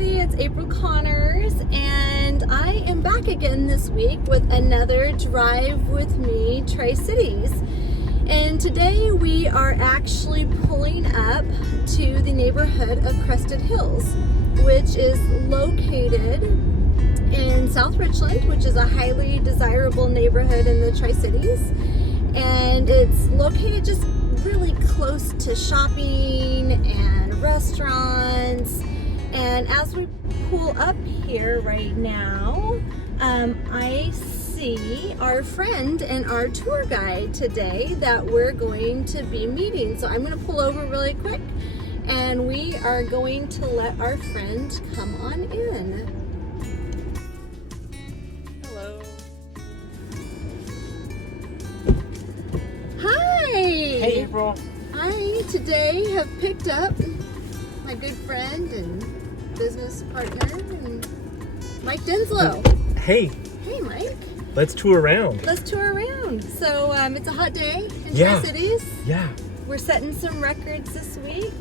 everybody, it's April Connors, and I am back again this week with another Drive With Me Tri-Cities. And today we are actually pulling up to the neighborhood of Crested Hills, which is located in South Richland, which is a highly desirable neighborhood in the Tri-Cities. And it's located just really close to shopping and restaurants. And as we pull up here right now, I see our friend and our tour guide today that we're going to be meeting. So I'm going to pull over really quick and we are going to let our friend come on in. Hello. Hi! Hey, April. I today have picked up my good friend and business partner, and Mike Denslow. Hey. Hey, Mike. Let's tour around. Let's tour around. So it's a hot day in Yeah. Tri-Cities. Yeah. We're setting some records this week.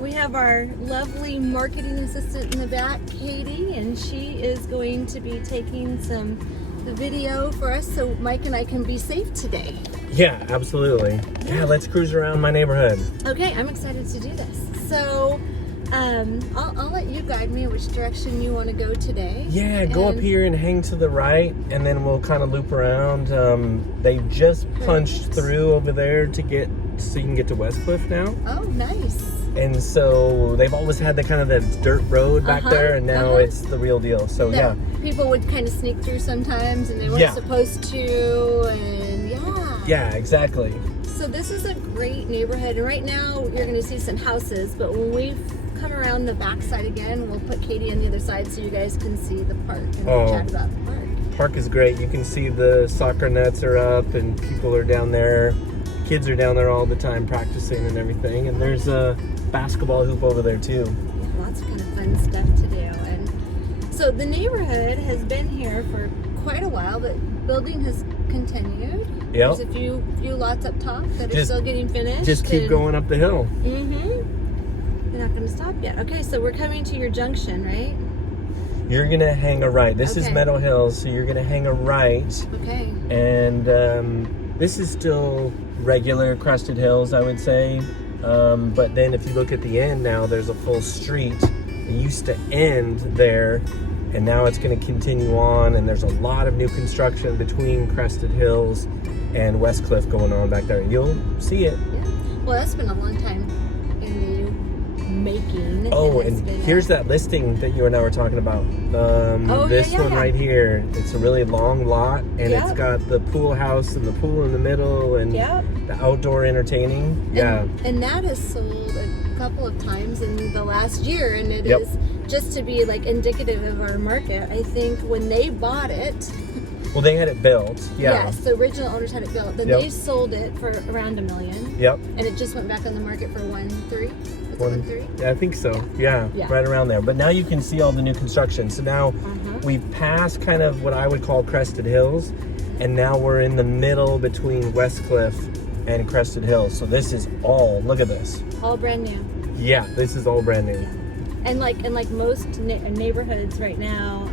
We have our lovely marketing assistant in the back, Katie, and she is going to be taking the video for us so Mike and I can be safe today. Yeah, absolutely. Yeah, let's cruise around my neighborhood. Okay, I'm excited to do this. So I'll let you guide me which direction you want to go today. Yeah, go up here and hang to the right, and then we'll kind of loop around. They just punched through over there so you can get to Westcliff now. Oh, nice. And so they've always had the kind of that dirt road back there, and now it's the real deal. So yeah. People would kind of sneak through sometimes, and they weren't supposed to, and Yeah, exactly. So this is a great neighborhood, and right now you're going to see some houses, but when we come around the backside again, we'll put Katie on the other side so you guys can see the park and chat about the park. Park is great. You can see the soccer nets are up and people are down there. Kids are down there all the time practicing and everything. And there's a basketball hoop over there too. Yeah, lots of kind of fun stuff to do. And so the neighborhood has been here for quite a while, but building has continued. Yep. There's a few lots up top that are still getting finished. Just keep going up the hill. They're not going to stop yet. Okay, so we're coming to your junction, right? You're going to hang a right. This is Meadow Hills, so you're going to hang a right. Okay. And this is still regular Crested Hills, I would say. But then if you look at the end now, there's a full street. It used to end there, and now it's going to continue on, and there's a lot of new construction between Crested Hills and Westcliff going on back there. You'll see it. Yeah. Well, that's been a long time in the making. Oh, and here's that listing that you and I were talking about. This one right here. It's a really long lot, and it's got the pool house and the pool in the middle, and the outdoor entertaining. And that has sold a couple of times in the last year, and it is just to be like indicative of our market. I think when they bought it, well, they had it built. Yes, the original owners had it built. Then they sold it for around $1 million. And it just went back on the market for 1.3. 1.3? I think so. Yeah, right around there. But now you can see all the new construction. So now we've passed kind of what I would call Crested Hills, and now we're in the middle between Westcliff and Crested Hills. So this is all, look at this. All brand new. Yeah, this is all brand new. Yeah. And like most neighborhoods right now,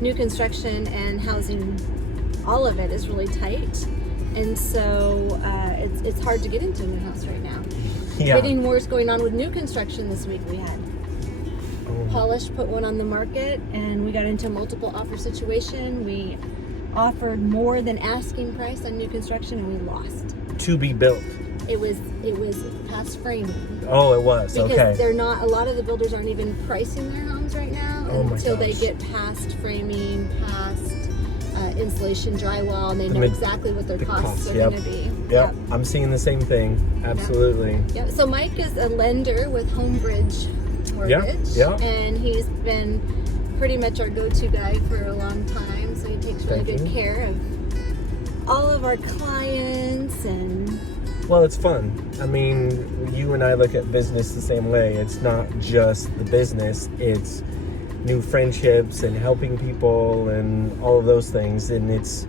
new construction and housing, all of it is really tight, and so it's hard to get into a new house right now. Bidding wars going on with new construction this week. We had Polish put one on the market, and we got into a multiple offer situation. We offered more than asking price on new construction, and we lost. To be built. It was past framing. Oh, it was. Because they're not. A lot of the builders aren't even pricing their homes right now until they get past framing, past insulation, drywall, and they know exactly what their costs are going to be. Yep, I'm seeing the same thing. Absolutely. Yep. So Mike is a lender with Homebridge Mortgage, and he's been pretty much our go-to guy for a long time. So he takes really good care of all of our clients and. Well, it's fun. I mean, you and I look at business the same way. It's not just the business, it's new friendships and helping people and all of those things. And it's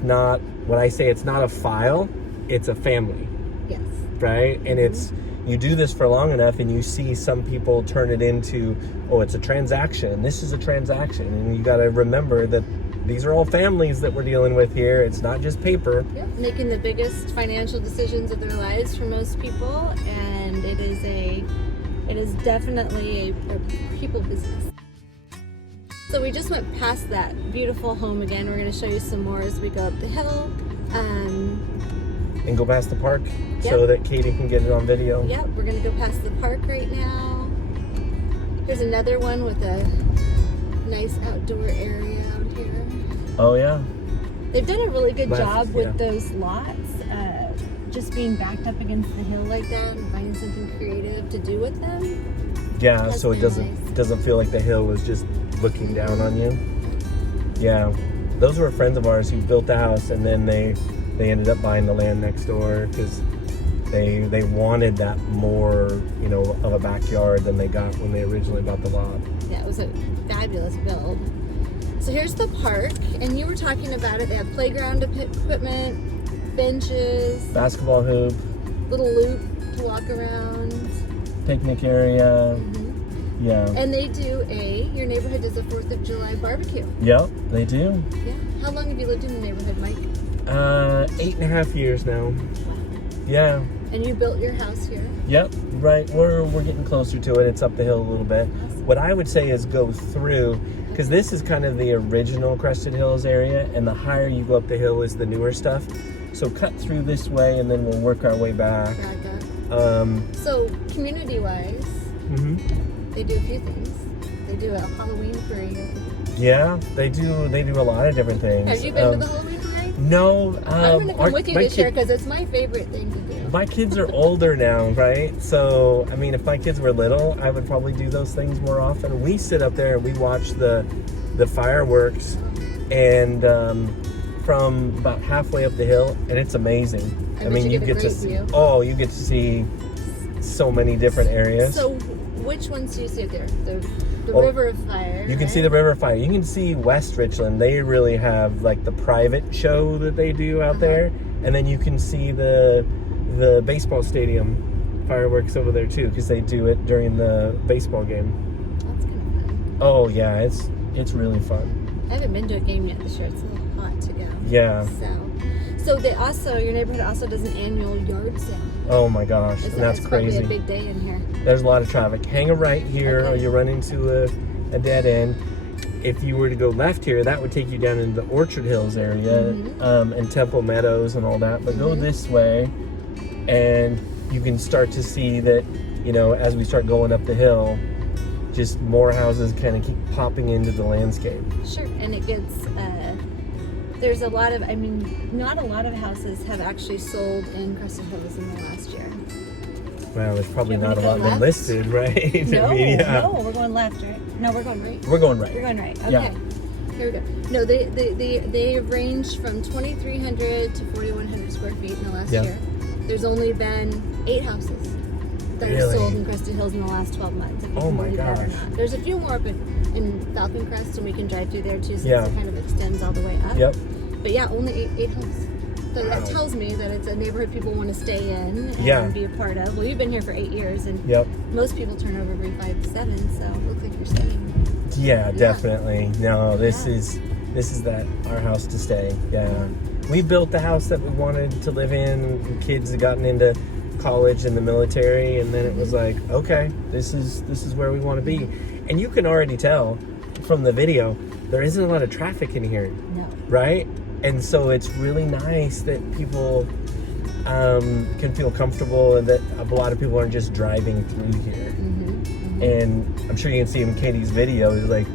not, when I say it's not a file, it's a family. Yes. Right? And it's, you do this for long enough and you see some people turn it into, oh, it's a transaction. This is a transaction. And you got to remember that these are all families that we're dealing with here. It's not just paper. Yep. Making the biggest financial decisions of their lives for most people. And it is definitely a people business. So we just went past that beautiful home again. We're going to show you some more as we go up the hill. And go past the park so that Katie can get it on video. Yep, we're going to go past the park right now. Here's another one with a nice outdoor area out here. Oh, yeah. They've done a really good job with those lots, just being backed up against the hill like that and finding something creative to do with them. Yeah, so it doesn't feel like the hill is just looking down on you. Yeah, those were friends of ours who built the house, and then they ended up buying the land next door because they wanted that more, you know, of a backyard than they got when they originally bought the lot. Yeah, it was a fabulous build. So here's the park, and you were talking about it. They have playground equipment, benches, basketball hoop, little loop to walk around, picnic area. Yeah. And they do your neighborhood does a 4th of July barbecue. Yep, they do. Yeah. How long have you lived in the neighborhood, Mike? 8.5 years now. Wow. Yeah. And you built your house here? Yep, right. We're getting closer to it. It's up the hill a little bit. Awesome. What I would say is go through, because this is kind of the original Crested Hills area, and the higher you go up the hill is the newer stuff. So cut through this way, and then we'll work our way back. So community-wise, they do a few things. They do a Halloween parade. Yeah, they do a lot of different things. Have you been to the Halloween parade? No. I'm going to come with you this year because it's my favorite thing to do. My kids are older now, right? So, I mean, if my kids were little, I would probably do those things more often. We sit up there and we watch the fireworks, and from about halfway up the hill, and it's amazing. I mean, you get to see. Oh, you get to see so many different areas. So, which ones do you see there? The River of Fire. You can see the River of Fire. You can see West Richland. They really have like the private show that they do out there, and then you can see the baseball stadium fireworks over there too, because they do it during the baseball game. That's kind of fun. Oh yeah, it's really fun. I haven't been to a game yet this year. It's a little hot to go. Yeah. So your neighborhood also does an annual yard sale. Oh my gosh, and that's crazy. It's probably a big day in here. There's a lot of traffic. Hang a right here, or you run into a dead end. If you were to go left here, that would take you down into the Orchard Hills area, and Temple Meadows and all that. But go this way, and you can start to see that, you know, as we start going up the hill, just more houses kind of keep popping into the landscape. Sure, and it gets, there's a lot of, not a lot of houses have actually sold in Crested Hills in the last year. Well, there's probably not a lot been listed, right? No, no, we're going left, right? No, we're going right. We're going right. We're going right. Okay. Yeah. Here we go. No, they range from 2,300 to 4,100 square feet in the last year. There's only been 8 houses that are sold in Crested Hills in the last 12 months. Oh my gosh. There's a few more up in Falcon Crest, and we can drive through there too, since it kind of extends all the way up. Yep. But yeah, only 8 homes. So that tells me that it's a neighborhood people want to stay in and be a part of. Well, you've been here for 8 years, and most people turn over every 5 to 7, so it looks like you're staying. Yeah, definitely. No, this is our house to stay. Yeah. We built the house that we wanted to live in. Kids had gotten into college and the military, and then it was like, okay, this is where we want to be. And you can already tell from the video, there isn't a lot of traffic in here. No. Right? And so it's really nice that people can feel comfortable, and that a lot of people aren't just driving through here. And I'm sure you can see in Katie's video, is like,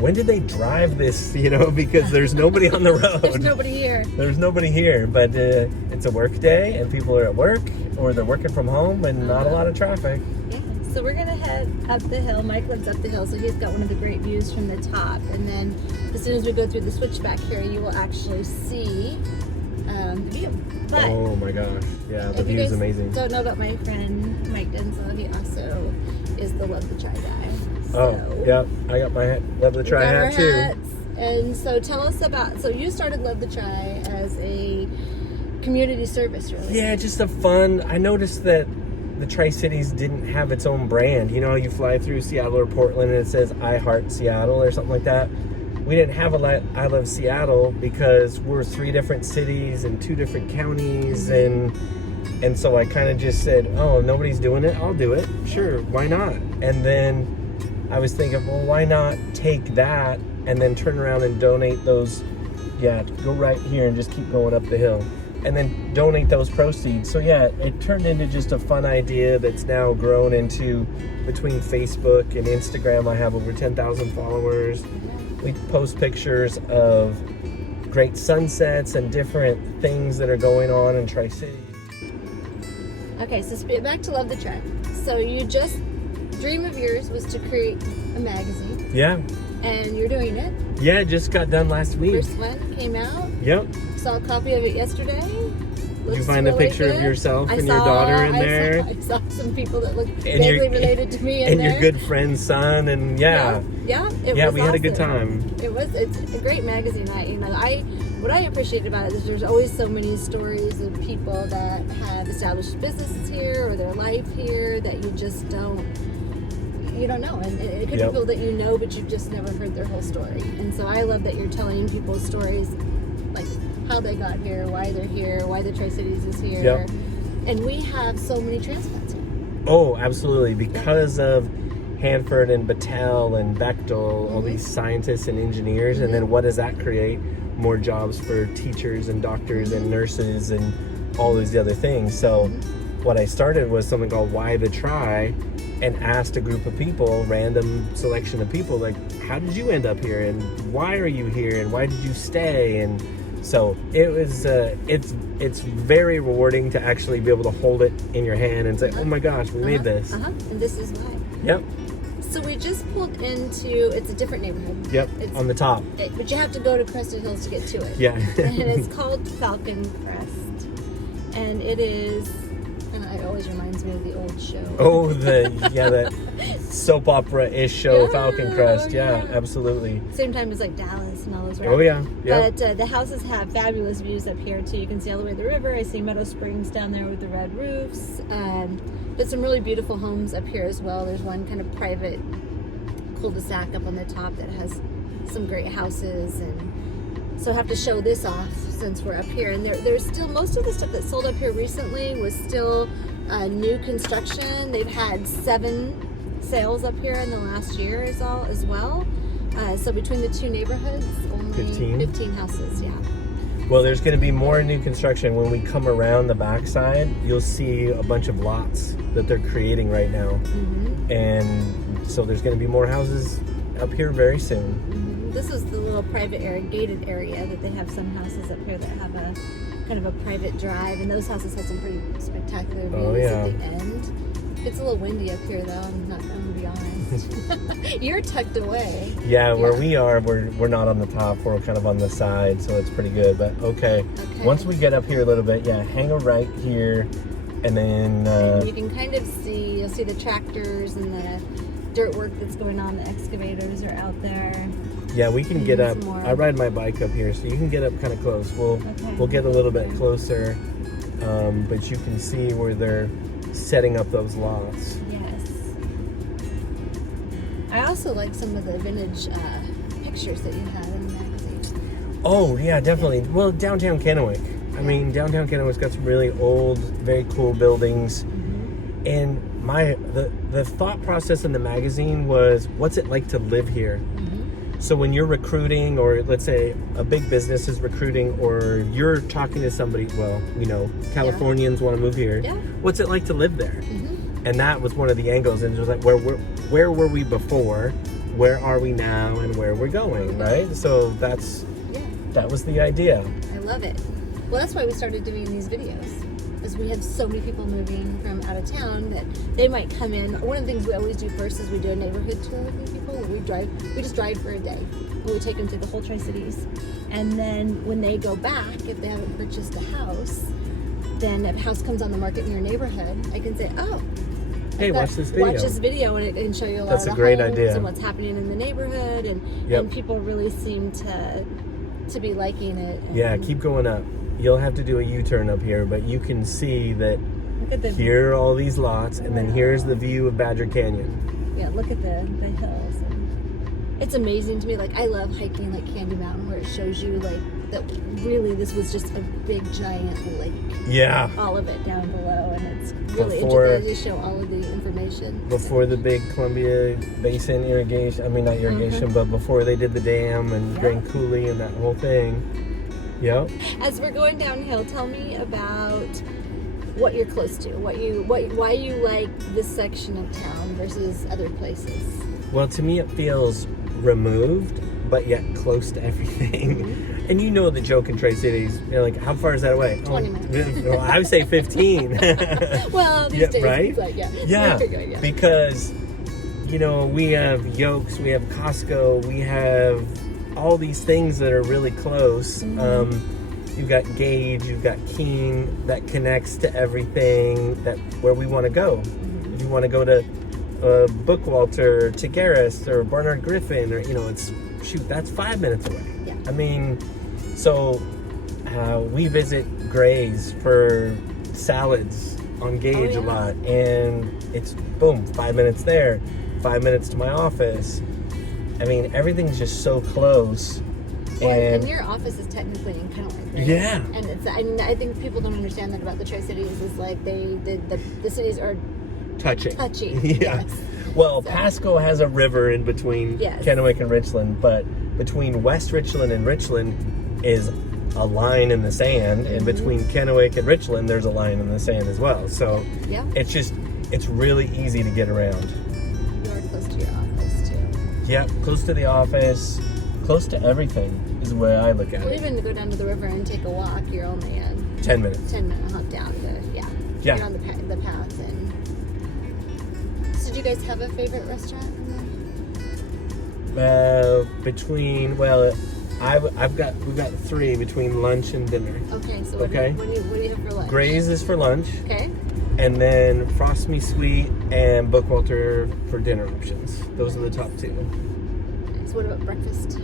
when did they drive this? You know, because there's nobody on the road. There's nobody here. There's nobody here, but it's a work day, and people are at work, or they're working from home, and not a lot of traffic. Yeah. So we're gonna head up the hill. Mike lives up the hill, so he's got one of the great views from the top. And then as soon as we go through the switchback here, you will actually see the view. But oh my gosh, yeah, the view is amazing. Don't know about my friend Mike Denslow. He also is the Love the Try guy. So, yeah, I got my Love the Try hat too. Hats. And so tell us about. So you started Love the Try as a community service, really? Yeah, just a fun. I noticed that the Tri-Cities didn't have its own brand. You know, you fly through Seattle or Portland and it says I Heart Seattle or something like that. We didn't have a I Love Seattle because we're 3 different cities and 2 different counties, and so I kind of just said, oh, nobody's doing it, I'll do it. Sure, why not? And then I was thinking, well, why not take that and then turn around and donate those, go right here and just keep going up the hill. And then donate those proceeds. So yeah, it turned into just a fun idea that's now grown into, between Facebook and Instagram, I have over 10,000 followers. We post pictures of great sunsets and different things that are going on in Tri-Cities. Okay, so back to Love the Tribe. So you just, dream of yours was to create a magazine. Yeah. And you're doing it. Yeah, it just got done last week. First one came out. Yep. Saw a copy of it yesterday. Did you find a picture of yourself and your daughter in there? I saw some people that looked vaguely related to me in there. And your good friend's son, and yeah, we had a good time. It's a great magazine. What I appreciate about it is there's always so many stories of people that have established businesses here or their life here that you just don't know, and it could be people that you know, but you've just never heard their whole story. And so I love that you're telling people's stories, like how they got here, why they're here, why the Tri-Cities is here. Yep. And we have so many transplants here. Oh, absolutely, because of Hanford and Battelle and Bechtel, all these scientists and engineers, and then what does that create? More jobs for teachers and doctors and nurses and all these other things. So what I started was something called Why the Tri, and asked a group of people, random selection of people, like, how did you end up here, and why are you here, and why did you stay? And so it was it's very rewarding to actually be able to hold it in your hand and say, oh my gosh, we made this. And this is why. Yep. So we just pulled into, it's a different neighborhood. Yep, it's on the top. But you have to go to Crested Hills to get to it. Yeah. And it's called Falcon Crest. And it is, and it always reminds me of the old show. Oh, that soap opera-ish show, Falcon Crest. Yeah, absolutely. Same time as like Dallas and all those, right? Oh, yeah. But the houses have fabulous views up here, too. You can see all the way to the river. I see Meadow Springs down there with the red roofs. But some really beautiful homes up here as well. There's one kind of private cul-de-sac up on the top that has some great houses, and so I have to show this off since we're up here. And there's still, most of the stuff that sold up here recently was still new construction. They've had 7 sales up here in the last year as well. So between the 2 neighborhoods, only 15 houses, Well, there's going to be more new construction. When we come around the backside, you'll see a bunch of lots that they're creating right now. And so there's going to be more houses up here very soon. This is the little private area, gated area, that they have some houses up here that have a kind of a private drive, and those houses have some pretty spectacular views at the end. It's a little windy up here, though. I'm going to be honest. You're tucked away. Yeah, where we are, we're not on the top. We're kind of on the side, so it's pretty good. But okay. Once we get up here a little bit, hang a right here, and then and you can kind of see. You'll see the tractors and the dirt work that's going on. The excavators are out there. Yeah, we can get up. I ride my bike up here, so you can get up kind of close. We'll get a little bit closer, but you can see where they're setting up those lots. Yes. I also like some of the vintage pictures that you had in the magazine. Oh, yeah, definitely. Well, downtown Kennewick. I mean, downtown Kennewick's got some really old, very cool buildings. And the thought process in the magazine was, what's it like to live here? So when you're recruiting, or let's say a big business is recruiting, or you're talking to somebody, Californians want to move here. Yeah. What's it like to live there? And that was one of the angles. And it was like, where were we before? Where are we now? And where we're going, right? So that was the idea. I love it. Well, that's why we started doing these videos. As we have so many people moving from out of town that they might come in. One of the things we always do first is we do a neighborhood tour with new people. We just drive for a day, and we take them through the whole Tri-Cities. And then when they go back, if they haven't purchased a house, then if a house comes on the market in your neighborhood, I can say, oh, hey, watch this video. Watch this video, and it can show you a lot That's of a the great homes idea. And what's happening in the neighborhood, and people really seem to be liking it. Yeah, keep going up. You'll have to do a U-turn up here, but you can see that Look at the here are all these lots, and then here's the view of Badger Canyon. Yeah, look at the hills. And it's amazing to me. Like, I love hiking like Candy Mountain, where it shows you like that really this was just a big giant lake. Yeah. All of it down below, and it's really Before- interesting to show all of the information. Before the big Columbia Basin irrigation, I mean not irrigation, but before they did the dam and Grand Coulee and that whole thing. Yep. As we're going downhill, tell me about what you're close to, why you like this section of town versus other places. Well, to me it feels removed, but yet close to everything. And you know the joke in Tri-Cities, you know, like, how far is that away? 20 minutes. Well, I would say 15. Well, these days, right? it's like, Yeah, because, you know, we have Yokes, we have Costco, we have all these things that are really close. You've got Gage, you've got Keene, that connects to everything that where we want to go. If you want to go to Bookwalter, to Garris, or Barnard Griffin, or, you know, that's 5 minutes away. Yeah. I mean, so we visit Gray's for salads on Gage a lot, and it's boom, 5 minutes there, 5 minutes to my office. I mean, everything's just so close. Well, and your office is technically in Kenilworth, right? Yeah. And it's, I mean, I think people don't understand that about the Tri-Cities, is like the cities are touchy. Yeah. Yes. Well, So- Pasco has a river in between Kennewick and Richland, but between West Richland and Richland is a line in the sand, and between Kennewick and Richland, there's a line in the sand as well. So it's really easy to get around. You are close to your office too. Yeah, close to the office, close to everything is the way I look at Well, it. even to go down to the river and take a walk, you're only in 10 minutes. 10-minute hike down to You're on the path. And so, do you guys have a favorite restaurant? We've got 3 between lunch and dinner. Okay, so what do you have for lunch? Gray's is for lunch. Okay. And then Frost Me Sweet and Bookwalter for dinner options. Those are the top 2. So what about breakfast?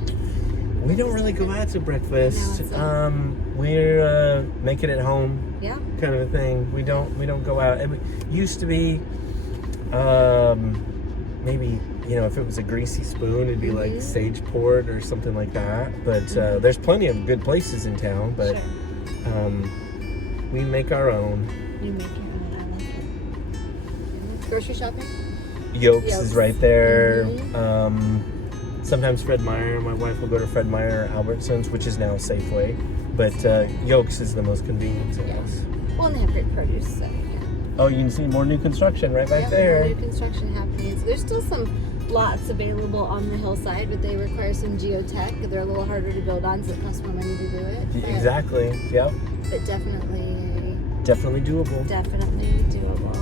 We don't really go out to breakfast. No, We're make it at home. Yeah. Kind of a thing. We don't go out. It used to be maybe, you know, if it was a greasy spoon, it'd be like Sageport or something like that. But there's plenty of good places in town. But we make our own. You make your own. I like it. Grocery shopping? Yokes is right there. Sometimes Fred Meyer. My wife will go to Fred Meyer or Albertsons, which is now Safeway. But Yokes is the most convenient to us. Well, and they have great produce. So, Oh, you can see more new construction right back there. More new construction happening. So there's still some lots available on the hillside, but they require some geotech. They're a little harder to build on, so it costs more money to do it. Exactly. Yep. But definitely doable. Definitely doable.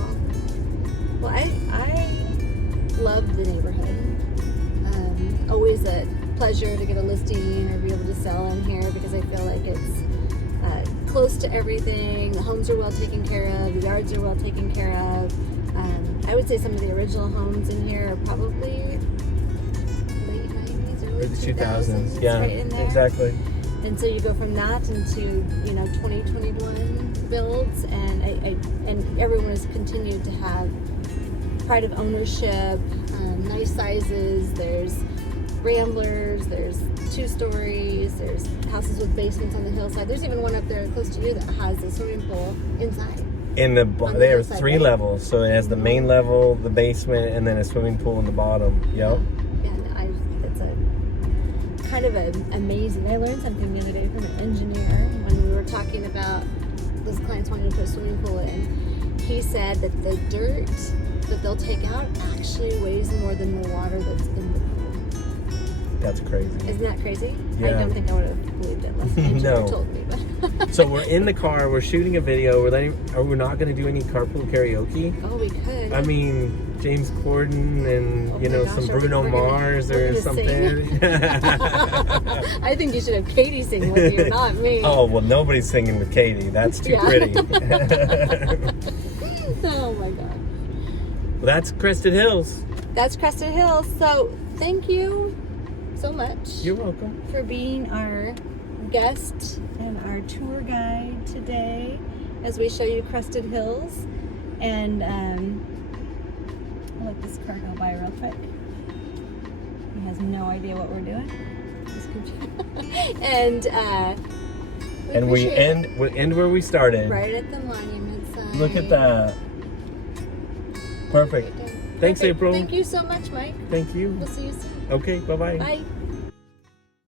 Well, I love the neighborhood. Always a pleasure to get a listing or be able to sell in here, because I feel like it's close to everything. The homes are well taken care of. The yards are well taken care of. I would say some of the original homes in here are probably late 90s, early 2000s. Yeah, right in there. exactly. And so you go from that into 2021 builds, and everyone has continued to have pride of ownership, nice sizes. There's ramblers, there's 2 stories, there's houses with basements on the hillside. There's even one up there close to you that has a swimming pool inside. There are 3 levels, so it has the main level, the basement, and then a swimming pool in the bottom. Yep. And it's a kind of amazing. I learned something the other day from an engineer when we were talking about those clients wanting to put a swimming pool in. He said that the dirt that they'll take out actually weighs more than the water that's in the pool. That's crazy. Isn't that crazy? Yeah. I don't think I would have believed it unless the engineer told me. But So we're in the car, we're shooting a video. We're not going to do any carpul karaoke. Oh, we could. I mean, James Corden and some Bruno Mars or something. I think you should have Katie sing with you, not me. Oh, well, nobody's singing with Katie. That's too pretty. Oh my God. Well, that's Crested Hills. That's Crested Hills. So thank you so much. You're welcome. For being our guest and our tour guide today as we show you Crested Hills. And I'll let this car go by real quick. He has no idea what we're doing. And we end where we started. Right at the monument sign. Look at that. Perfect. Thanks, April. Thank you so much, Mike. Thank you. We'll see you soon. Okay, bye-bye. Bye.